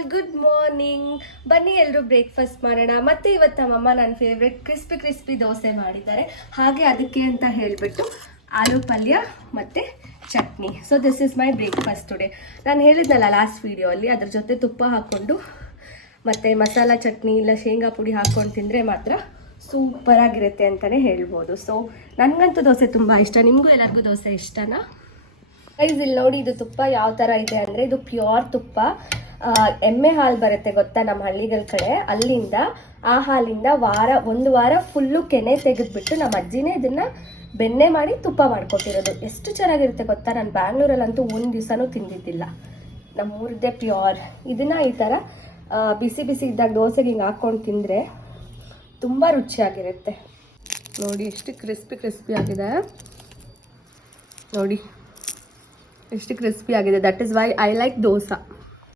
All, good morning. ಬನ್ನಿ ಎಲ್ಲರೂ breakfast ಮಾಡೋಣ. ಮತ್ತೆ ಇವತ್ತು ನಮ್ಮಮ್ಮ ನನ್ನ ಫೇವ್ರೆಟ್ ಕ್ರಿಸ್ಪಿ ದೋಸೆ ಮಾಡಿದ್ದಾರೆ. ಹಾಗೆ ಅದಕ್ಕೆ ಅಂತ ಹೇಳಿಬಿಟ್ಟು ಆಲೂ ಪಲ್ಯ ಮತ್ತು chutney. So this is my breakfast today. ನಾನು ಹೇಳಿದ್ನಲ್ಲ ಲಾಸ್ಟ್ ವೀಡಿಯೋ ಅಲ್ಲಿ, ಅದ್ರ ಜೊತೆ ತುಪ್ಪ ಹಾಕ್ಕೊಂಡು ಮತ್ತು ಮಸಾಲ ಚಟ್ನಿ ಇಲ್ಲ ಶೇಂಗಾ ಪುಡಿ ಹಾಕ್ಕೊಂಡು ತಿಂದರೆ ಮಾತ್ರ ಸೂಪರಾಗಿರುತ್ತೆ ಅಂತಲೇ ಹೇಳ್ಬೋದು. ಸೊ ನನಗಂತೂ ದೋಸೆ ತುಂಬ ಇಷ್ಟ. ನಿಮಗೂ ಎಲ್ಲರಿಗೂ ದೋಸೆ ಇಷ್ಟನಾ? ಇಲ್ಲಿ ನೋಡಿ, ಇದು ತುಪ್ಪ ಯಾವ ಥರ ಇದೆ ಅಂದರೆ, ಇದು ಪ್ಯೂರ್ ತುಪ್ಪ. ಎಮ್ಮೆ ಹಾಲು ಬರುತ್ತೆ ಗೊತ್ತಾ ನಮ್ಮ ಹಳ್ಳಿಗಳ ಕಡೆ, ಅಲ್ಲಿಂದ ಆ ಹಾಲಿಂದ ಒಂದು ವಾರ ಫುಲ್ಲು ಕೆನೆ ತೆಗೆದುಬಿಟ್ಟು ನಮ್ಮ ಅಜ್ಜಿನೇ ಇದನ್ನು ಬೆಣ್ಣೆ ಮಾಡಿ ತುಪ್ಪ ಮಾಡ್ಕೊಟ್ಟಿರೋದು. ಎಷ್ಟು ಚೆನ್ನಾಗಿರುತ್ತೆ ಗೊತ್ತಾ. ನಾನು ಬ್ಯಾಂಗ್ಳೂರಲ್ಲಂತೂ ಒಂದು ದಿವಸನೂ ತಿಂದಿದ್ದಿಲ್ಲ. ನಮ್ಮೂರದ್ದೇ ಪ್ಯೂರ್. ಇದನ್ನು ಈ ಥರ ಬಿಸಿ ಬಿಸಿ ಇದ್ದಾಗ ದೋಸೆಗೆ ಹಿಂಗೆ ಹಾಕ್ಕೊಂಡು ತಿಂದರೆ ತುಂಬ ರುಚಿಯಾಗಿರುತ್ತೆ. ನೋಡಿ ಎಷ್ಟು ಕ್ರಿಸ್ಪಿ ಆಗಿದೆ ನೋಡಿ, ಎಷ್ಟು ಕ್ರಿಸ್ಪಿ ಆಗಿದೆ. That is why I like dosa.